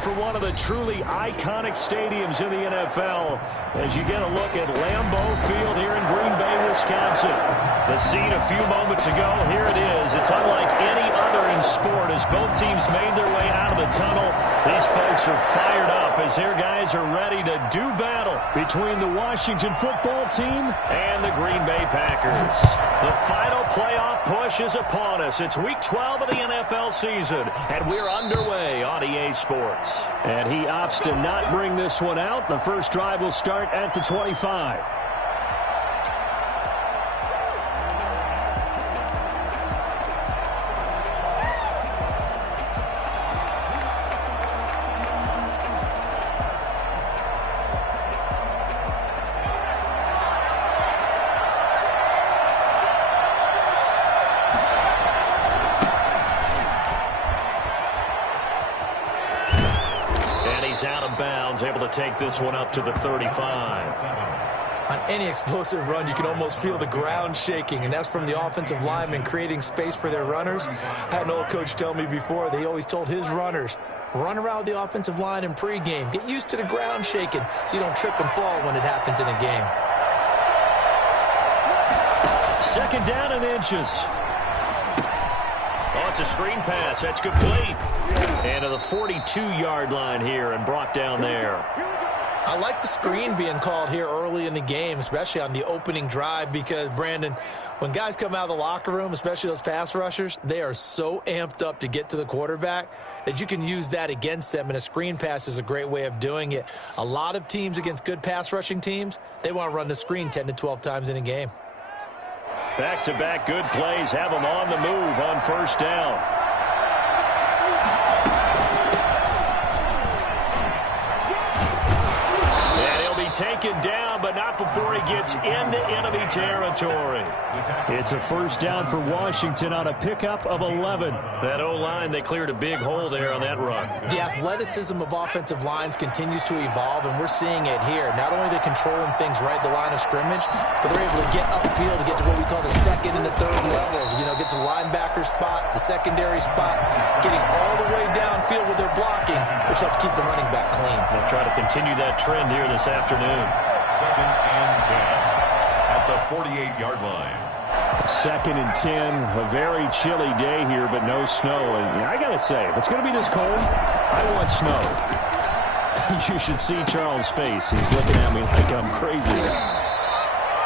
for one of the truly iconic stadiums in the NFL as you get a look at Lambeau Field here in Green Bay, Wisconsin. The scene a few moments ago, here it is. It's unlike any other in sport as both teams made their way out of the tunnel. These folks are fired up as their guys are ready to do battle between the Washington football team and the Green Bay Packers. The final playoff push is upon us. It's week 12 of the NFL season, and we're underway on EA Sports. And he opts to not bring this one out. The first drive will start at the 25. Out of bounds, able to take this one up to the 35. On any explosive run, you can almost feel the ground shaking, and that's from the offensive linemen creating space for their runners. I had an old coach tell me before, they always told his runners, run around the offensive line in pregame. Get used to the ground shaking so you don't trip and fall when it happens in a game. Second down and inches. Oh, it's a screen pass. That's complete. And to the 42-yard line here and brought down there. I like the screen being called here early in the game, especially on the opening drive, because, Brandon, when guys come out of the locker room, especially those pass rushers, they are so amped up to get to the quarterback that you can use that against them, and a screen pass is a great way of doing it. A lot of teams against good pass rushing teams, they want to run the screen 10 to 12 times in a game. Back-to-back good plays have them on the move on first down. Taken down, but not before he gets into enemy territory. It's a first down for Washington on a pickup of 11. That O-line, they cleared a big hole there on that run. The athleticism of offensive lines continues to evolve, and we're seeing it here. Not only are they controlling things right at the line of scrimmage, but they're able to get upfield to get to what we call the second and the third levels. You know, get to the linebacker spot, the secondary spot, getting all the way downfield with their blocking, which helps keep the running back clean. They'll try to continue that trend here this afternoon. Second and 10 at the 48-yard line. Second and 10, a very chilly day here, but no snow. And I got to say, if it's going to be this cold, I want snow. You should see Charles' face. He's looking at me like I'm crazy.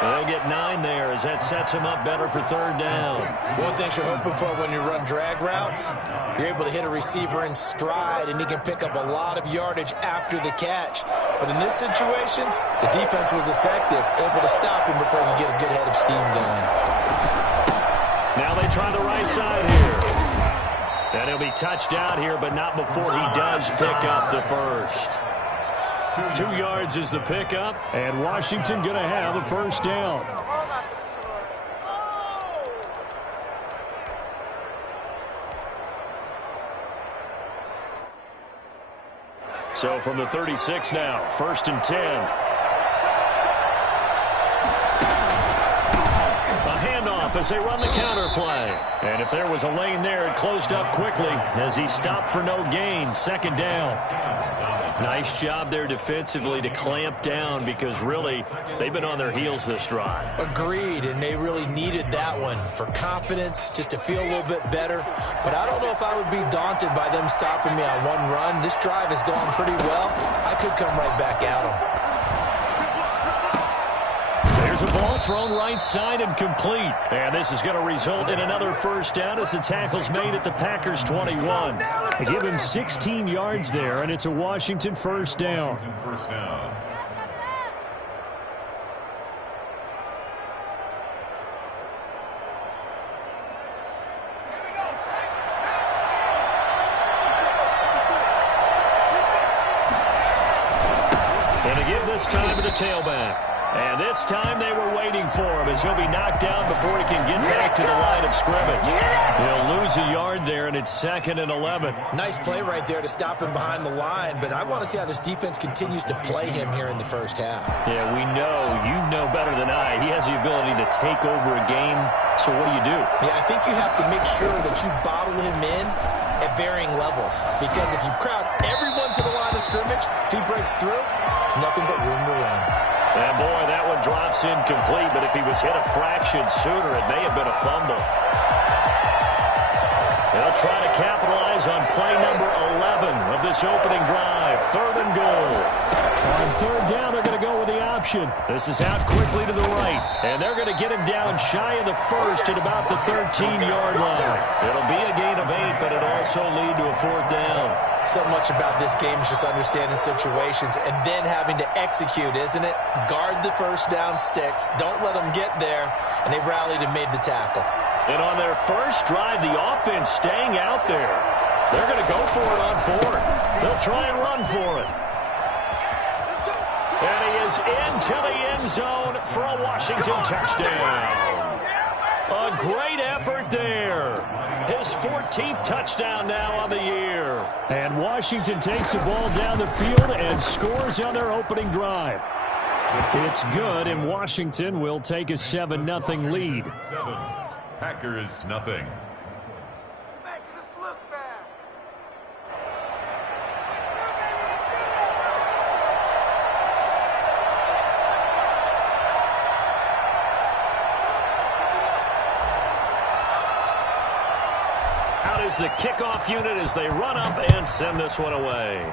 They'll get 9 there as that sets him up better for third down. One thing you're hoping for when you run drag routes, you're able to hit a receiver in stride, and he can pick up a lot of yardage after the catch. But in this situation, the defense was effective, able to stop him before he get a good head of steam going. Now they try the right side here. And he'll be touched down here, but not before he does pick up the first. 2 yards is the pickup, and Washington going to have a first down. So from the 36 now, first and 10. A handoff as they run the counter play. And if there was a lane there, it closed up quickly as he stopped for no gain. Second down. Nice job there defensively to clamp down because really they've been on their heels this drive. Agreed, and they really needed that one for confidence, just to feel a little bit better. But I don't know if I would be daunted by them stopping me on one run. This drive has gone pretty well. I could come right back at them. There's a ball thrown right side and complete. And this is going to result in another first down as the tackle's made at the Packers' 21. They give him 16 yards there, and it's a Washington first down. And to give this time to the tailback. And this time they were waiting for him as he'll be knocked down before he can get back to the line of scrimmage. He'll lose a yard there, and it's second and 11. Nice play right there to stop him behind the line, but I want to see how this defense continues to play him here in the first half. Yeah, we know. You know better than I. He has the ability to take over a game, so what do? Yeah, I think you have to make sure that you bottle him in at varying levels, because if you crowd everyone to the scrimmage, if he breaks through, it's nothing but room to run. And boy, that one drops incomplete, but if he was hit a fraction sooner, it may have been a fumble. They'll try to capitalize on play number 11 of this opening drive. 3rd and goal. On 3rd down, they're going to go with the option. This is out quickly to the right, and they're going to get him down shy of the 1st at about the 13-yard line. It'll be a gain of 8, but it'll also lead to a 4th down. So much about this game is just understanding situations and then having to execute, isn't it? Guard the first down sticks. Don't let them get there, and they rallied and made the tackle. And on their first drive, the offense staying out there. They're going to go for it on 4th. They'll try and run for it. And he is into the end zone for a Washington touchdown. A great effort there. His 14th touchdown now on the year. And Washington takes the ball down the field and scores on their opening drive. It's good, and Washington will take a 7-0 lead. 7. Packers nothing. Making us look bad. Out is the kickoff unit as they run up and send this one away.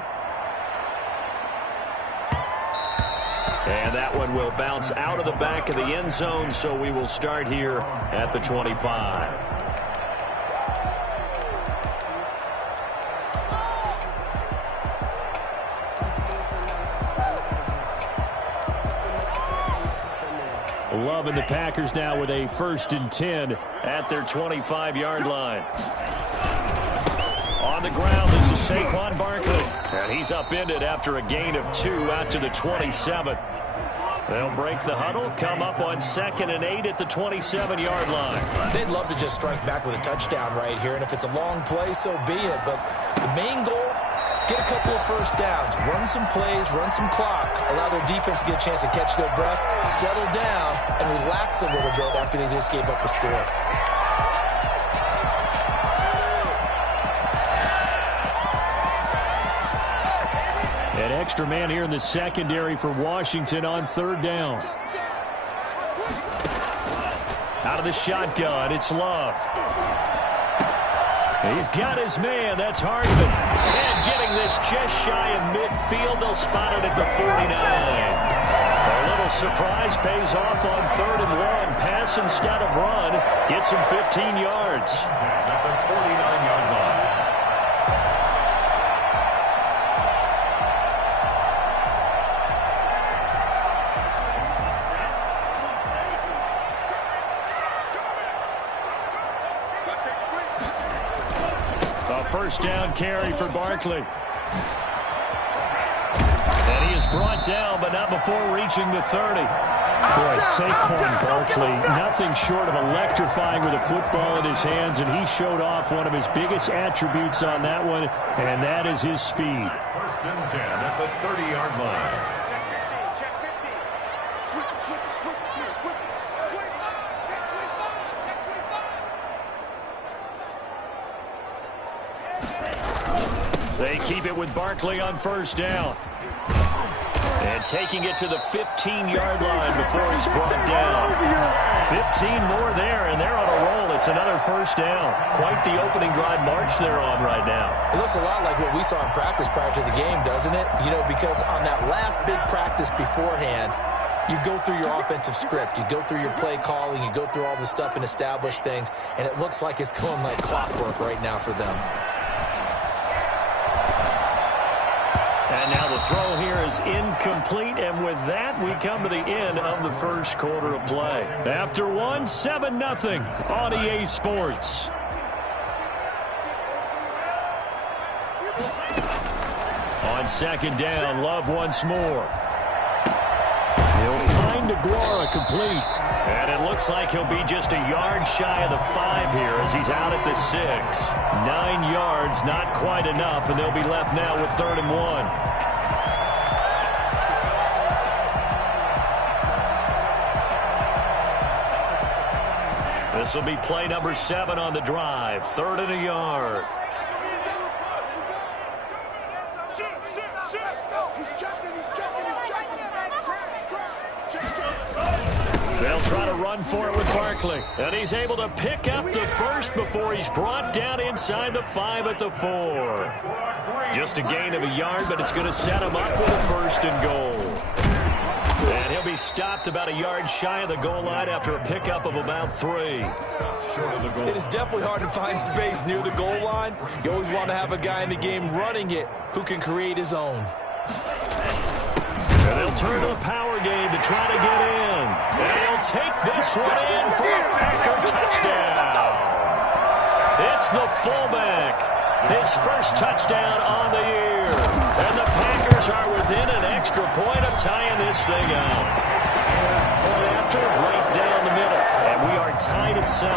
And that one will bounce out of the back of the end zone, so we will start here at the 25. Loving the Packers now with a 1st and 10 at their 25-yard line. On the ground, this is Saquon Barkley. And he's upended after a gain of 2 out to the 27. They'll break the huddle, come up on 2nd and 8 at the 27-yard line. They'd love to just strike back with a touchdown right here, and if it's a long play, so be it. But the main goal, get a couple of first downs, run some plays, run some clock, allow their defense to get a chance to catch their breath, settle down, and relax a little bit after they just gave up a score. An extra man here in the secondary for Washington on 3rd down. Out of the shotgun, it's Love. He's got his man. That's Hardman. And getting this just shy of midfield. They'll spot it at the 49. A little surprise pays off on 3rd and 1. Pass instead of run. Gets him 15 yards. At the 49-yard line. A 1st down carry for Barkley. And he is brought down, but not before reaching the 30. Boy, Saquon Barkley, nothing short of electrifying with a football in his hands, and he showed off one of his biggest attributes on that one, and that is his speed. 1st and 10 at the 30-yard line. Check 15, check 15. Switch it, switch it, switch it. Here, switch it. 25, check 25, check 25. They keep it with Barkley on 1st down. And taking it to the 15-yard line before he's brought down. 15 more there, and they're on a roll. It's another 1st down. Quite the opening drive march they're on right now. It looks a lot like what we saw in practice prior to the game, doesn't it? You know, because on that last big practice beforehand, you go through your offensive script. You go through your play calling. You go through all the stuff and establish things. And it looks like it's going like clockwork right now for them. And now the throw here is incomplete, and with that, we come to the end of the 1st quarter of play. After one, 7-0 on EA Sports. On 2nd down, Love once more. He'll find Aguara complete. And it looks like he'll be just a yard shy of the 5 here as he's out at the 6. 9 yards, not quite enough, and they'll be left now with 3rd and 1. This will be play number 7 on the drive. 3rd and a yard. Shoot, shoot, shoot. run for it with Barkley. And he's able to pick up the first before he's brought down inside the 5 at the 4. Just a gain of a yard, but it's going to set him up with a 1st and goal. And he'll be stopped about a yard shy of the goal line after a pickup of about 3. It is definitely hard to find space near the goal line. You always want to have a guy in the game running it who can create his own. And they'll turn to the power game to try to get in. And he'll take this one in for a Packer touchdown. It's the fullback. His first touchdown on the year. And the Packers are within an extra point of tying this thing out. Point after, right down the middle. And we are tied at 7.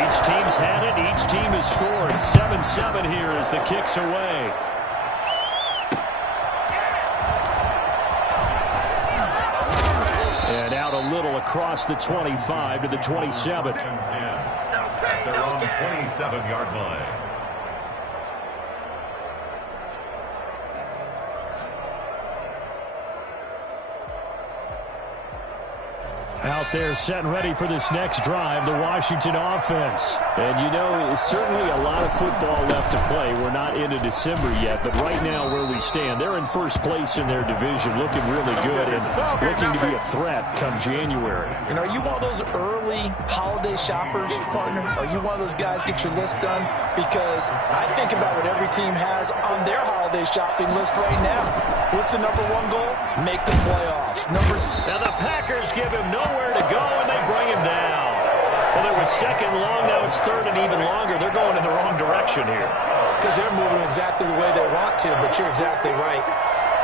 Each team's had it. Each team has scored. 7-7 here as the kick's away. And out a little across the 25 to the 27. At their own 27-yard line. Out there set and ready for this next drive, the Washington offense. And you know, certainly a lot of football left to play. We're not into December yet, but right now where we stand, they're in first place in their division, looking really good and looking to be a threat come January. And are you one of those early holiday shoppers, partner? Are you one of those guys get your list done? Because I think about what every team has on their holiday shopping list right now. What's the number 1 goal? Make the playoffs. Now the Packers give him nowhere to go, and they bring him down. Well, it was 2nd long, now it's 3rd and even longer. They're going in the wrong direction here. Because they're moving exactly the way they want to, but you're exactly right.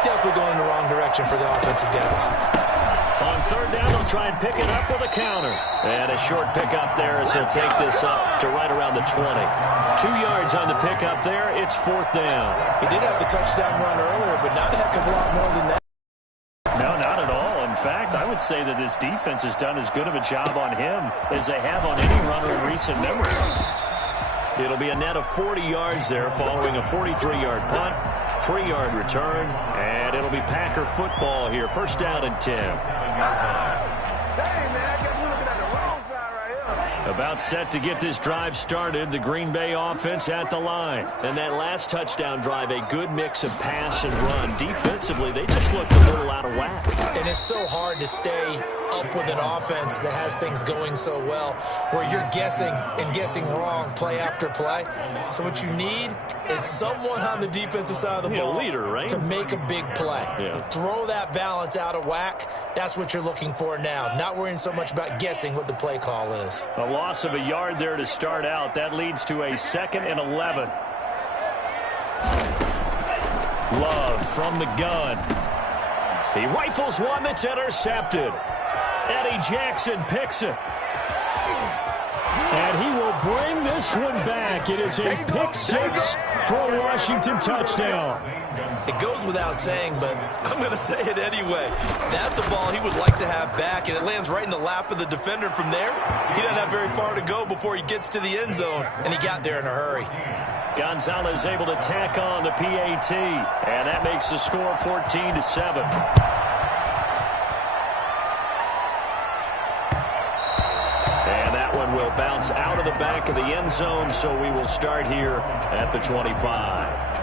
Definitely going in the wrong direction for the offensive guys. On 3rd down, they'll try and pick it up with a counter. And a short pickup there as he'll take this up to right around the 20. 2 yards on the pickup there. It's 4th down. He did have the touchdown run earlier, but not a heck of a lot more than that. No, not at all. In fact, I would say that this defense has done as good of a job on him as they have on any runner in recent memory. It'll be a net of 40 yards there following a 43-yard punt, 3-yard return, and it'll be Packer football here. 1st down and 10. About set to get this drive started, the Green Bay offense at the line. And that last touchdown drive, a good mix of pass and run. Defensively, they just looked a little out of whack. And it's so hard to stay up with an offense that has things going so well, where you're guessing and guessing wrong play after play. So what you need is someone on the defensive side of the ball, leader, right? to make a big play. Yeah. Throw that balance out of whack. That's what you're looking for now. Not worrying so much about guessing what the play call is. A loss of a yard there to start out. That leads to a 2nd and 11. Love from the gun. He rifles one that's intercepted. Eddie Jackson picks it. And he will bring this one back. It is a pick 6 for a Washington touchdown. It goes without saying, but I'm going to say it anyway. That's a ball he would like to have back, and it lands right in the lap of the defender from there. He doesn't have very far to go before he gets to the end zone, and he got there in a hurry. Gonzalez able to tack on the PAT, and that makes the score 14-7. And that one will bounce out of the back of the end zone, so we will start here at the 25.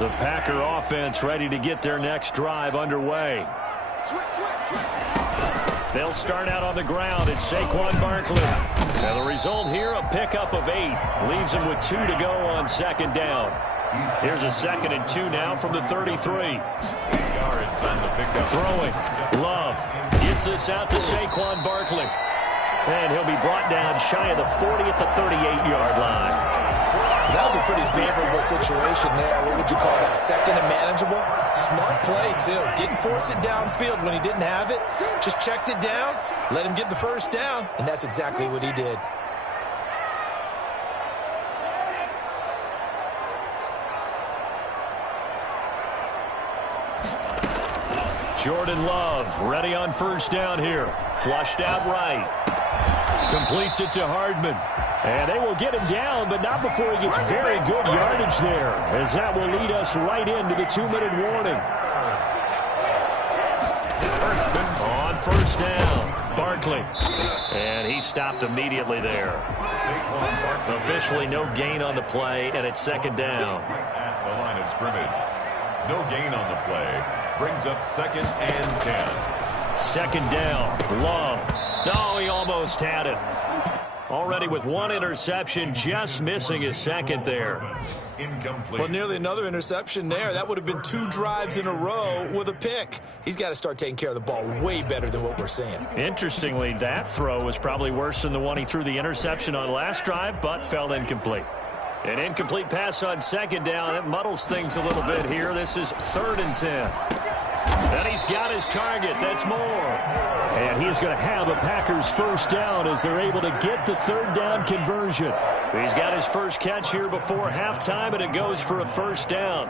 The Packer offense ready to get their next drive underway. They'll start out on the ground. It's Saquon Barkley. And the result here, a pickup of 8. Leaves him with 2 to go on 2nd down. Here's a 2nd and 2 now from the 33. 8 yards on the pickup. Throwing. Love gets this out to Saquon Barkley. And he'll be brought down shy of the 40 at the 38-yard line. That was a pretty favorable situation there. What would you call that? 2nd and manageable? Smart play, too. Didn't force it downfield when he didn't have it. Just checked it down, let him get the 1st down, and that's exactly what he did. Jordan Love ready on 1st down here. Flushed out right. Completes it to Hardman. And they will get him down, but not before he gets very good yardage there, as that will lead us right into the 2-minute warning. On first down, Barkley. And he stopped immediately there. Officially no gain on the play, and it's second down. At the line of scrimmage. No gain on the play. Brings up 2nd and 10. Second down, Love. No, he almost had it. Already with one interception, just missing his second there. Incomplete. Well, nearly another interception there. That would have been 2 drives in a row with a pick. He's got to start taking care of the ball way better than what we're seeing. Interestingly, that throw was probably worse than the one he threw the interception on last drive, but fell incomplete. An incomplete pass on second down. That muddles things a little bit here. This is 3rd and 10. And he's got his target. That's more. And he's going to have a Packers first down as they're able to get the 3rd down conversion. He's got his first catch here before halftime, and it goes for a first down.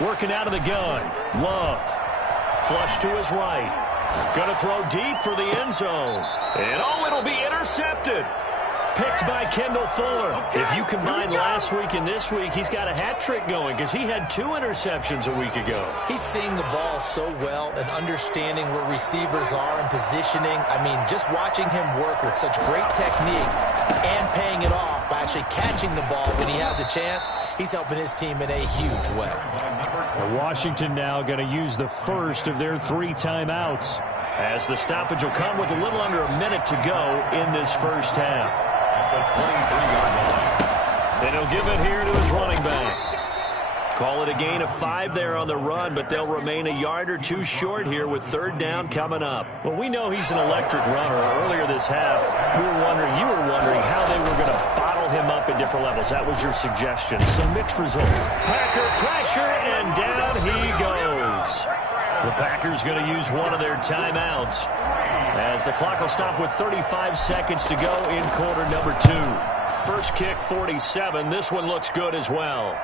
Working out of the gun. Love. Flush to his right. Going to throw deep for the end zone. And oh, it'll be intercepted. Picked by Kendall Fuller. If you combine last week and this week, he's got a hat trick going because he had 2 interceptions a week ago. He's seeing the ball so well and understanding where receivers are and positioning. I mean, just watching him work with such great technique and paying it off by actually catching the ball when he has a chance, he's helping his team in a huge way. Washington now going to use the first of their 3 timeouts, as the stoppage will come with a little under a minute to go in this first half. The 23-yard line. And he'll give it here to his running back. Call it a gain of 5 there on the run, but they'll remain a yard or 2 short here with 3rd down coming up. Well, we know he's an electric runner. Earlier this half, you were wondering how they were going to bottle him up at different levels. That was your suggestion. Some mixed results. Packer pressure, and down he goes. The Packers going to use one of their timeouts, as the clock will stop with 35 seconds to go in quarter number 2. First kick, 47. This one looks good as well.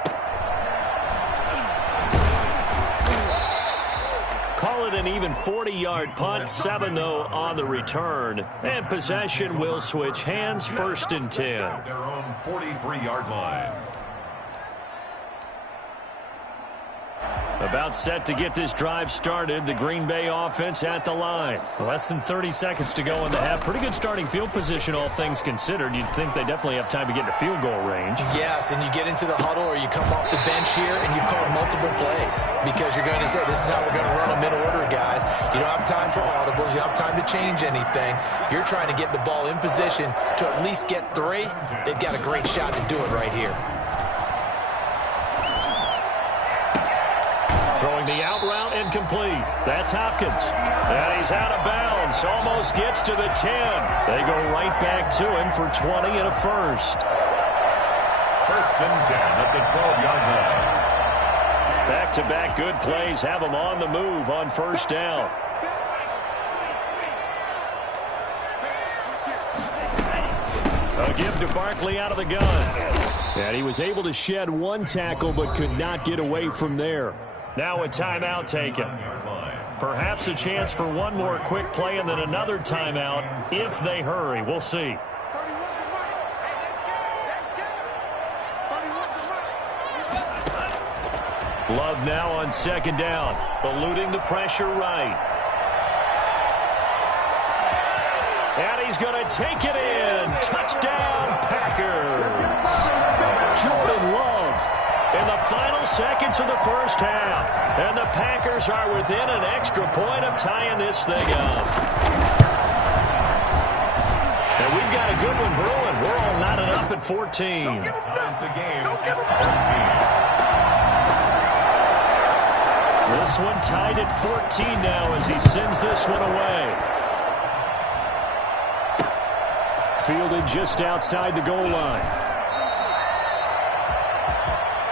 Call it an even 40-yard punt. 7, though, on the return. And possession will switch hands, 1st and 10. Their own 43-yard line. About set to get this drive started. The Green Bay offense at the line. Less than 30 seconds to go in the half. Pretty good starting field position, all things considered. You'd think they definitely have time to get to field goal range. Yes, and you get into the huddle or you come off the bench here and you call multiple plays because you're going to say, this is how we're going to run them in order, guys. You don't have time for audibles. You don't have time to change anything. You're trying to get the ball in position to at least get 3. They've got a great shot to do it right here. Throwing the out route incomplete. That's Hopkins. And he's out of bounds. Almost gets to the 10. They go right back to him for 20 and a first. 1st and 10 at the 12-yard line. Back-to-back good plays have them on the move on first down. A give to Barkley out of the gun. And he was able to shed 1 tackle but could not get away from there. Now a timeout taken. Perhaps a chance for one more quick play and then another timeout if they hurry. We'll see. Love now on second down, eluding the pressure right. And he's going to take it in. Touchdown, Packers. Jordan Love in the final seconds of the first half. And the Packers are within an extra point of tying this thing up. And we've got a good one brewing. We're all knotted up at 14. Ties the game at 14. This one tied at 14 now as he sends this one away. Fielded just outside the goal line.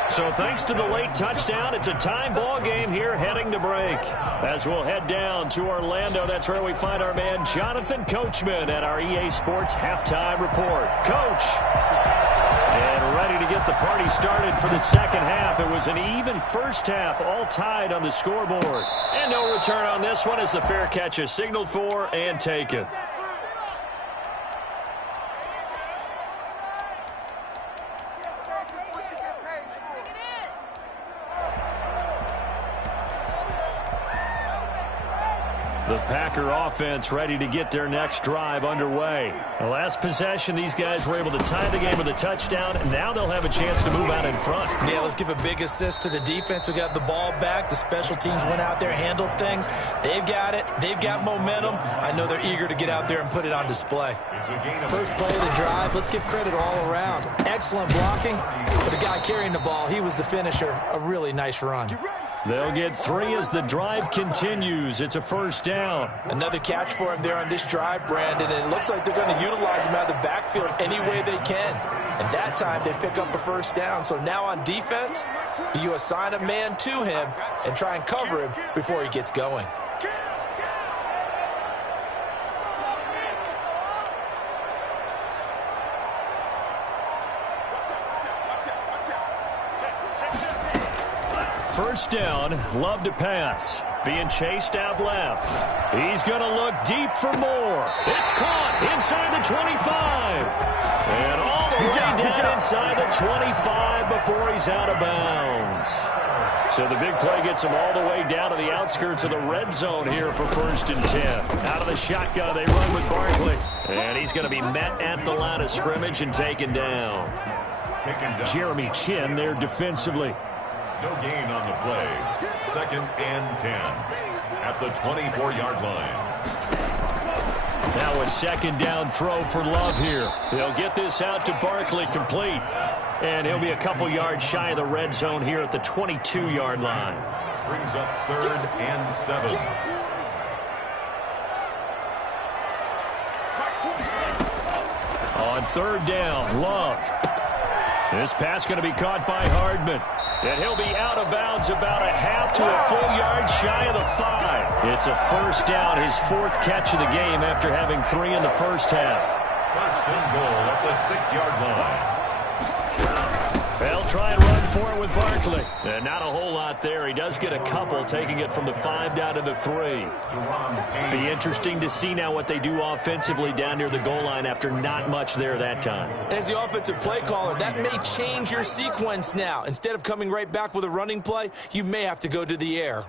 So thanks to the late touchdown, it's a tie ball game here heading to break. As we'll head down to Orlando, that's where we find our man Jonathan Coachman at our EA Sports Halftime Report. Coach, and ready to get the party he started for the second half. It was an even first half, all tied on the scoreboard. And no return on this one as the fair catch is signaled for and taken. The Packer offense ready to get their next drive underway. The last possession, these guys were able to tie the game with a touchdown, and now they'll have a chance to move out in front. Yeah, let's give a big assist to the defense who got the ball back. The special teams went out there, handled things. They've got it. They've got momentum. I know they're eager to get out there and put it on display. First play of the drive, let's give credit all around. Excellent blocking. For the guy carrying the ball, he was the finisher. A really nice run. They'll get 3 as the drive continues. It's a first down. Another catch for him there on this drive, Brandon, and it looks like they're going to utilize him out of the backfield any way they can. And that time they pick up a first down. So now on defense, do you assign a man to him and try and cover him before he gets going? First down, Love to pass. Being chased out left. He's going to look deep for more. It's caught inside the 25. And all the way down inside the 25 before he's out of bounds. So the big play gets him all the way down to the outskirts of the red zone here for 1st and 10. Out of the shotgun, they run with Barkley. And he's going to be met at the line of scrimmage and taken down. Jeremy Chin there defensively. No gain on the play. 2nd and 10 at the 24-yard line. Now a 2nd down throw for Love here. They'll get this out to Barkley complete. And he'll be a couple yards shy of the red zone here at the 22-yard line. Brings up 3rd and 7. On 3rd down, Love. This pass going to be caught by Hardman. And he'll be out of bounds about a half to a full yard shy of the 5. It's a first down, his 4th catch of the game after having 3 in the first half. 1st and goal at the 6-yard line. They'll try and run for it with Barkley. And not a whole lot there. He does get a couple, taking it from the 5 down to the 3. Be interesting to see now what they do offensively down near the goal line after not much there that time. As the offensive play caller, that may change your sequence now. Instead of coming right back with a running play, you may have to go to the air.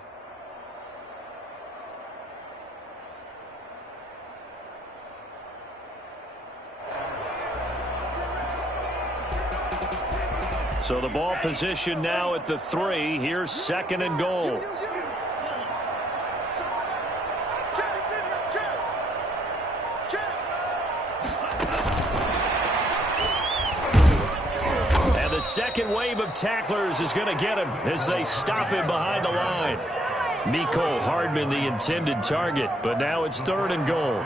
So the ball position now at the 3. Here's 2nd and goal. And the second wave of tacklers is going to get him as they stop him behind the line. Mecole Hardman the intended target, but now it's 3rd and goal.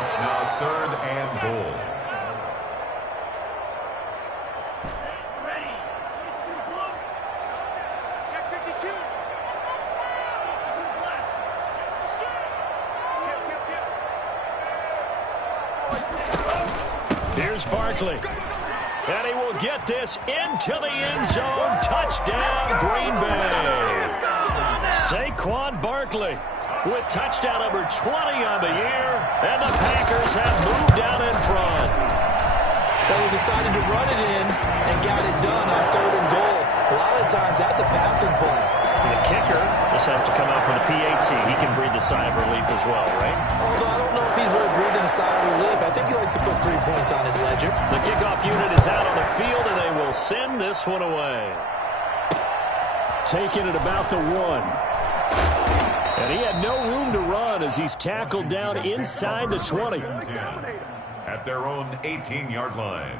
It's now 3rd and goal. Here's Barkley. And he will get this into the end zone. Touchdown, Green Bay. Saquon Barkley with touchdown number 20 on the year. And the Packers have moved down in front. They decided to run it in and got it done on 3rd and goal. A lot of times that's a passing play. The kicker, this has to come out for the PAT. He can breathe a sigh of relief as well, right? Although I don't know if he's really breathing a sigh of relief. I think he likes to put 3 points on his ledger. The kickoff unit is out on the field, and they will send this one away. Taking it about the 1. And he had no room to run as he's tackled down inside the 20. At their own 18-yard line.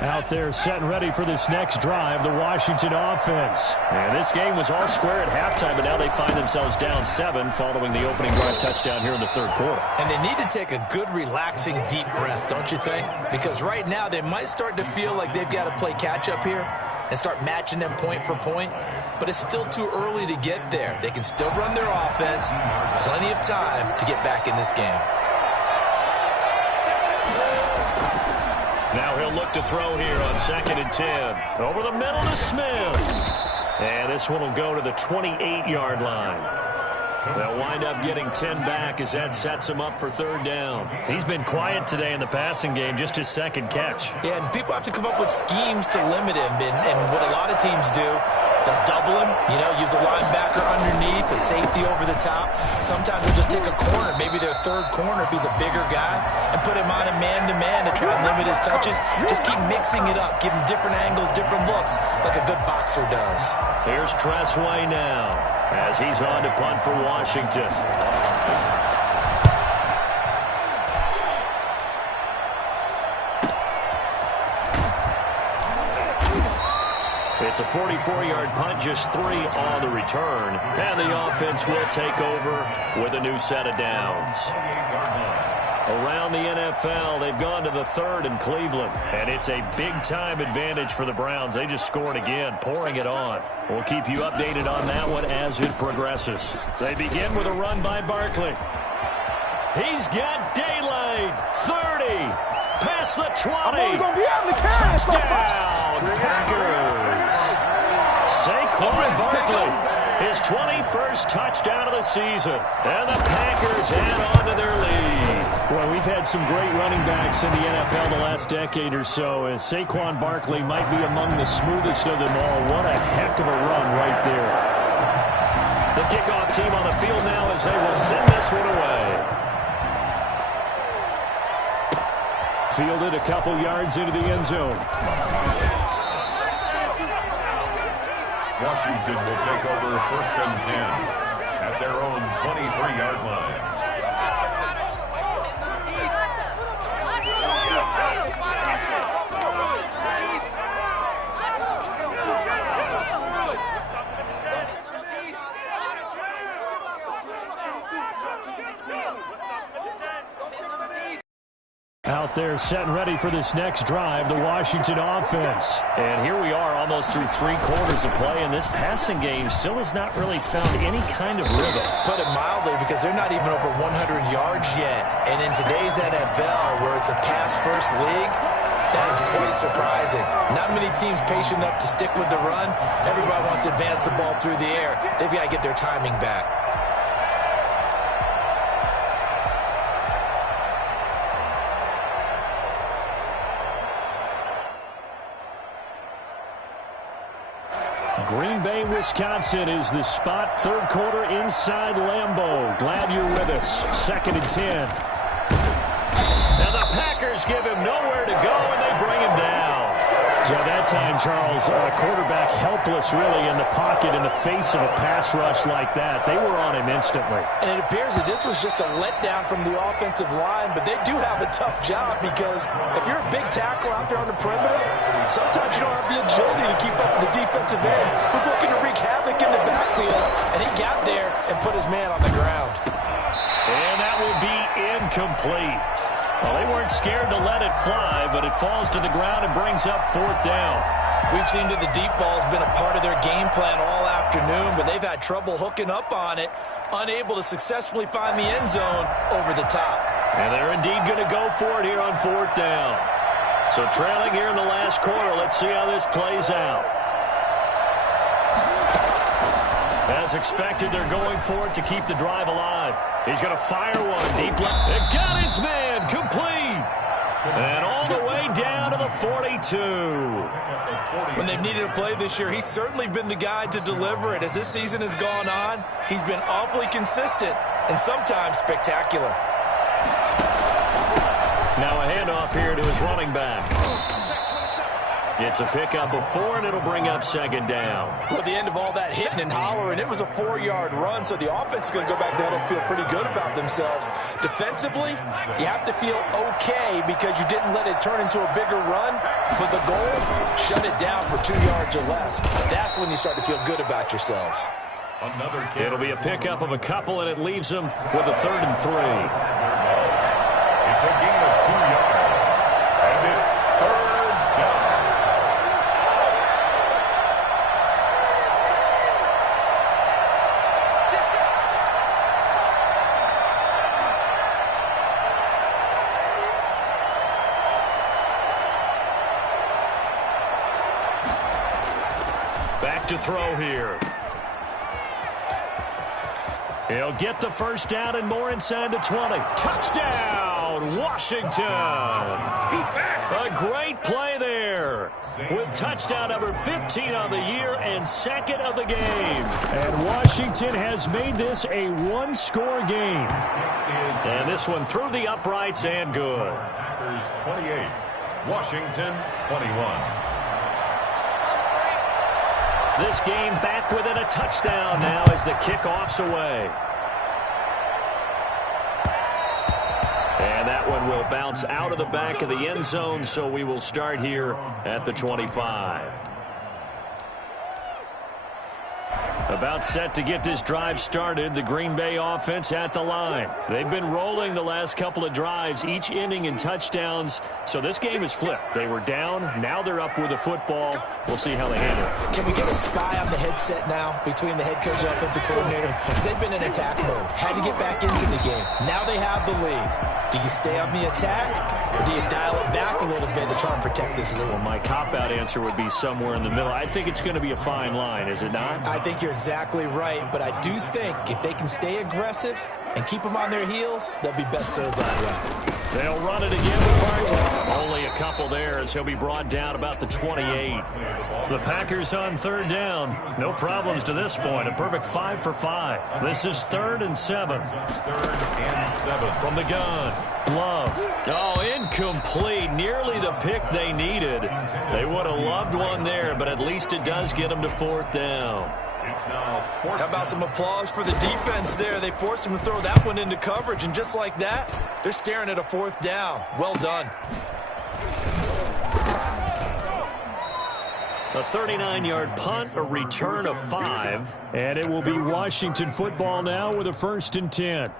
Out there set and ready for this next drive, the Washington offense. And this game was all square at halftime, but now they find themselves down 7 following the opening drive touchdown here in the 3rd quarter. And they need to take a good, relaxing, deep breath, don't you think? Because right now they might start to feel like they've got to play catch-up here and start matching them point for point. but it's still too early to get there. They can still run their offense. Plenty of time to get back in this game. Now he'll look to throw here on 2nd and 10. Over the middle to Smith. And this one will go to the 28-yard line. They'll wind up getting 10 back as that sets him up for 3rd down. He's been quiet today in the passing game, just his 2nd catch. Yeah, and people have to come up with schemes to limit him. And what a lot of teams do, they'll double him, use a linebacker underneath, a safety over the top. Sometimes they'll just take a corner, maybe their 3rd corner if he's a bigger guy, and put him on a man-to-man to try and limit his touches. Just keep mixing it up, give him different angles, different looks, like a good boxer does. Here's Tressway now, as he's on to punt for Washington. It's a 44-yard punt, just 3 on the return. And the offense will take over with a new set of downs. Around the NFL, they've gone to the 3rd in Cleveland. And it's a big-time advantage for the Browns. They just scored again, pouring it on. We'll keep you updated on that one as it progresses. They begin with a run by Barkley. He's got daylight. 30. Past the 20. Touchdown, Packers. Saquon Barkley, his 21st touchdown of the season. And the Packers add on to their lead. Well, we've had some great running backs in the NFL the last decade or so, and Saquon Barkley might be among the smoothest of them all. What a heck of a run right there. The kickoff team on the field now as they will send this one away. Fielded a couple yards into the end zone. Washington will take over 1st and 10 at their own 23-yard line. Out there set and ready for this next drive, the Washington offense. And here we are almost through 3 quarters of play, and this passing game still has not really found any kind of rhythm. Put it mildly, because they're not even over 100 yards yet. And in today's NFL, where it's a pass-first league, that is quite surprising. Not many teams patient enough to stick with the run. Everybody wants to advance the ball through the air. They've got to get their timing back. Green Bay, Wisconsin is the spot. 3rd quarter inside Lambeau. Glad you're with us. 2nd and 10. Now the Packers give him nowhere to go, and they bring him down. So that time, Charles, quarterback helpless really in the pocket in the face of a pass rush like that. They were on him instantly. And it appears that this was just a letdown from the offensive line, but they do have a tough job, because if you're a big tackle out there on the perimeter, sometimes you don't have the agility to keep up with the defensive end who's looking to wreak havoc in the backfield, and he got there and put his man on the ground. And that will be incomplete. Well, they weren't scared to let it fly, but it falls to the ground and brings up 4th down. We've seen that the deep ball has been a part of their game plan all afternoon, but they've had trouble hooking up on it, unable to successfully find the end zone over the top. And they're indeed going to go for it here on 4th down. So trailing here in the last quarter, let's see how this plays out. As expected, they're going for it to keep the drive alive. He's going to fire one deep left. They've got his man complete. And all the way down to the 42. When they've needed a play this year, he's certainly been the guy to deliver it. As this season has gone on, he's been awfully consistent and sometimes spectacular. Now a handoff here to his running back. It's a pickup of 4, and it'll bring up 2nd down. Well, at the end of all that hitting and hollering, it was a 4-yard run, so the offense is going to go back there and feel pretty good about themselves. Defensively, you have to feel okay because you didn't let it turn into a bigger run, but the goal, shut it down for 2 yards or less. That's when you start to feel good about yourselves. It'll be a pickup of a couple, and it leaves them with a 3rd and 3. It's a gain of 2 yards, and it's 3rd down. to throw here. He'll get the first down and more inside the 20. Touchdown, Washington. A great play there with touchdown number 15 on the year and second of the game. And Washington has made this a one-score game. And this one through the uprights and good. Packers 28, Washington 21. This game back within a touchdown now as the kickoff's away. And that one will bounce out of the back of the end zone, so we will start here at the 25. About set to get this drive started, the Green Bay offense at the line. They've been rolling the last couple of drives, each inning in touchdowns, so this game is flipped. They were down, now they're up with the football. We'll see how they handle it. Can we get a spy on the headset now between the head coach and offensive coordinator? Because they've been in attack mode, had to get back into the game. Now they have the lead. Do you stay on the attack, or do you dial it back a little bit to try and protect this lead? Well, my cop-out answer would be somewhere in the middle. I think it's going to be a fine line, is it not? I think you're exactly right, but I do think if they can stay aggressive and keep them on their heels, they'll be best served that way. They'll run it again with Barkley. Only a couple there as he'll be brought down about the 28. The Packers on third down. No problems to this point. A perfect 5 for 5. This is 3rd and 7. 3rd and 7. From the gun. Love. Oh, incomplete. Nearly the pick they needed. They would have loved one there, but at least it does get them to 4th down. It's now 4th. How about some applause for the defense there? They forced him to throw that one into coverage, and just like that, they're staring at a 4th down. Well done. A 39-yard punt, a return of 5, and it will be Washington football now with a 1st and 10.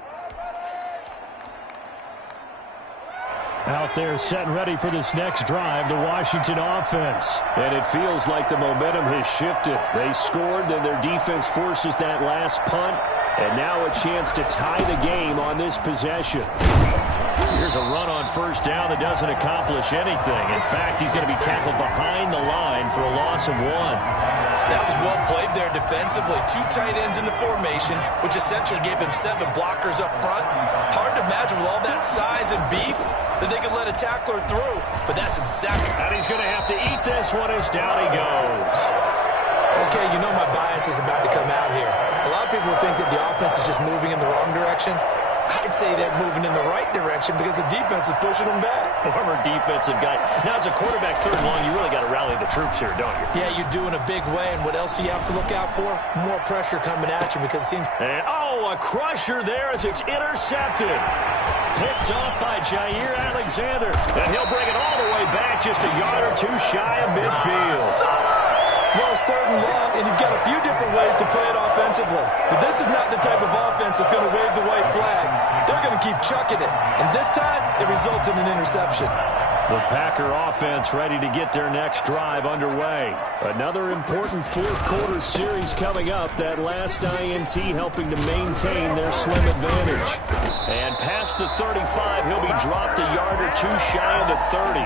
Out there set and ready for this next drive, the Washington offense. And it feels like the momentum has shifted. They scored, then their defense forces that last punt, and now a chance to tie the game on this possession. Here's a run on 1st down that doesn't accomplish anything. In fact, he's going to be tackled behind the line for a loss of 1. That was well played there defensively. 2 tight ends in the formation, which essentially gave them 7 blockers up front. Hard to imagine with all that size and beef that they could let a tackler through, but that's exactly. And he's going to have to eat this one as down he goes. Okay, you know my bias is about to come out here. A lot of people think that the offense is just moving in the wrong direction. I'd say they're moving in the right direction because the defense is pushing them back. Former defensive guy. Now, as a quarterback 3rd and long, you really got to rally the troops here, don't you? Yeah, you do in a big way, and what else do you have to look out for? More pressure coming at you because it seems. And, oh, a crusher there as it's intercepted. Picked off by Jair Alexander, and he'll bring it all the way back just a yard or 2 shy of midfield. Well, it's 3rd and long, and you've got a few different ways to play it offensively. But this is not the type of offense that's going to wave the white flag. They're going to keep chucking it. And this time, it results in an interception. The Packer offense ready to get their next drive underway. Another important 4th quarter series coming up. That last INT helping to maintain their slim advantage. And past the 35, he'll be dropped a yard or 2 shy of the 30.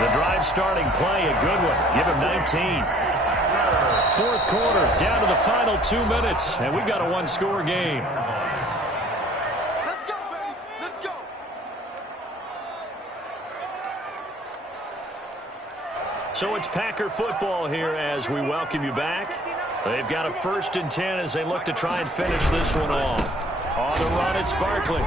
The drive starting play, a good one. Give him 19. 4th quarter, down to the final 2 minutes, and we've got a one-score game. Let's go, baby. Let's go. So it's Packer football here as we welcome you back. They've got a 1st and 10 as they look to try and finish this one off. On the run, it's Barkley.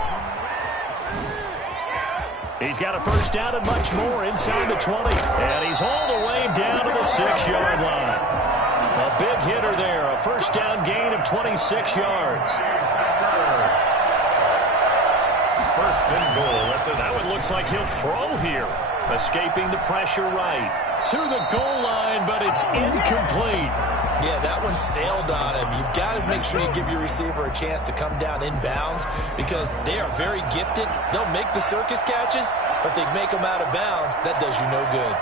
He's got a 1st down and much more inside the 20. And he's all the way down to the 6-yard line. A big hitter there, a 1st down gain of 26 yards. 1st and goal. That one looks like he'll throw here. Escaping the pressure right. To the goal line, but it's incomplete. Yeah, that one sailed on him. You've got to make sure you give your receiver a chance to come down inbounds because they are very gifted. They'll make the circus catches, but they make them out of bounds. That does you no good.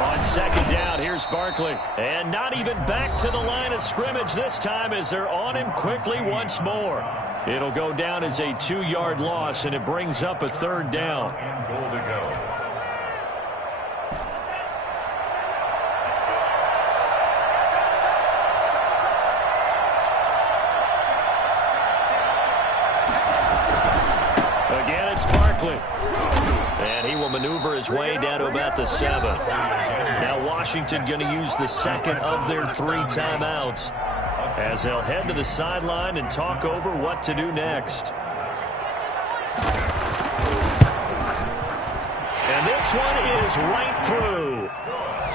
On 2nd down, here's Barkley. And not even back to the line of scrimmage this time as they're on him quickly once more. It'll go down as a 2-yard loss, and it brings up a 3rd down. And goal to go. Again, it's Barkley. And he will maneuver his way down to about the 7. Now Washington going to use the second of their 3 timeouts as they'll head to the sideline and talk over what to do next. And this one is right through.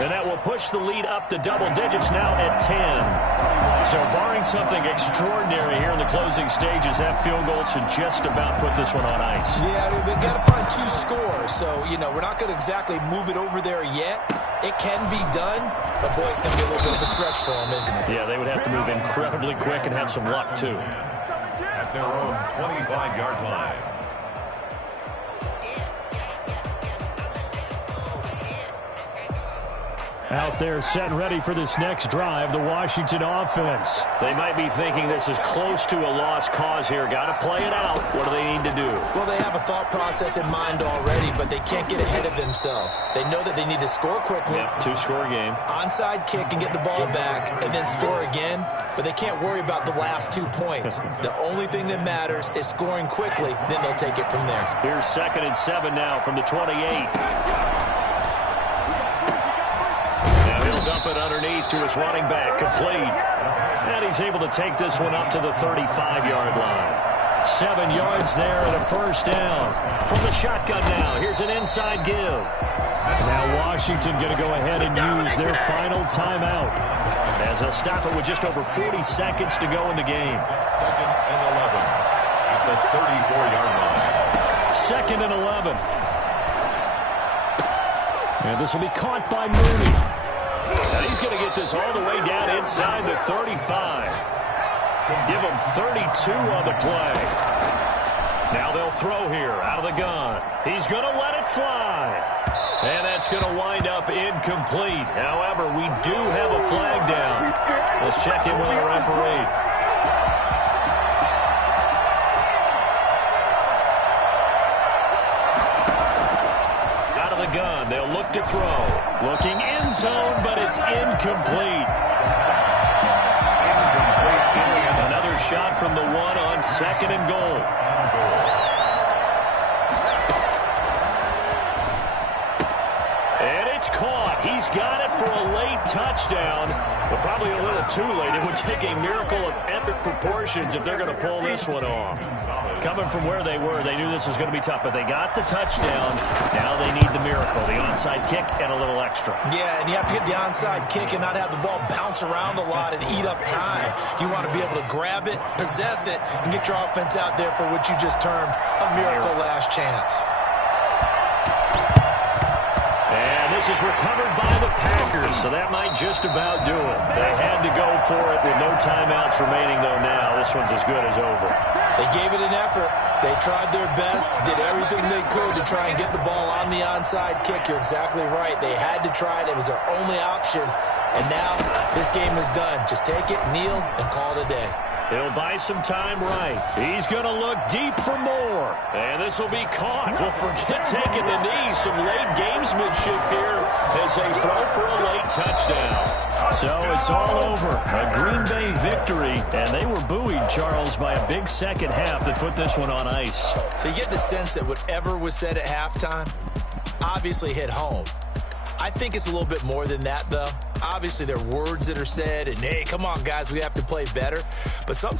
And that will push the lead up to double digits now at 10. So barring something extraordinary here in the closing stages, that field goal should just about put this one on ice. Yeah, we've got to find 2 scores. So, we're not going to exactly move it over there yet. It can be done, but boy, it's going to be a little bit of a stretch for them, isn't it? Yeah, they would have to move incredibly quick and have some luck, too. At their own 25-yard line. Out there set and ready for this next drive, the Washington offense. They might be thinking this is close to a lost cause here. Got to play it out. What do they need to do? Well, they have a thought process in mind already, but they can't get ahead of themselves. They know that they need to score quickly. Yep, 2-score game. Onside kick and get the ball back and then score again, but they can't worry about the last 2 points. The only thing that matters is scoring quickly, then they'll take it from there. Here's 2nd and 7 now from the 28. Dump it underneath to his running back, complete. And he's able to take this one up to the 35-yard line. 7 yards there and a 1st down. From the shotgun now, here's an inside give. Now Washington going to go ahead and use their final timeout as they'll stop it with just over 40 seconds to go in the game. 2nd and 11 at the 34-yard line. 2nd and 11. And this will be caught by Mooney. Now he's going to get this all the way down inside the 35. Give him 32 on the play. Now they'll throw here out of the gun. He's going to let it fly. And that's going to wind up incomplete. However, we do have a flag down. Let's check in with our referee. Out of the gun, they'll look to throw. Looking end zone, but it's incomplete. Another shot from the 1 on 2nd and goal. And it's caught. He's got it for a late touchdown, but probably a little too late. It would take a miracle of epic proportions if they're going to pull this one off. Coming from where they were, they knew this was going to be tough, but they got the touchdown. Now they need the miracle, the onside kick and a little extra. Yeah, and you have to get the onside kick and not have the ball bounce around a lot and eat up time. You want to be able to grab it, possess it, and get your offense out there for what you just termed a miracle last chance. And this is recovered by the Packers, so that might just about do it. They had to go for it with no timeouts remaining, though, now. This one's as good as over. They gave it an effort. They tried their best, did everything they could to try and get the ball on the onside kick. You're exactly right. They had to try it. It was their only option. And now this game is done. Just take it, kneel, and call it a day. He'll buy some time right. He's going to look deep for more. And this will be caught. Well, forget taking the knee. Some late gamesmanship here as they throw for a late touchdown. So it's all over. A Green Bay victory. And they were buoyed, Charles, by a big second half that put this one on ice. So you get the sense that whatever was said at halftime obviously hit home. I think it's a little bit more than that, though. Obviously, there are words that are said, and, hey, come on, guys, we have to play better. But sometimes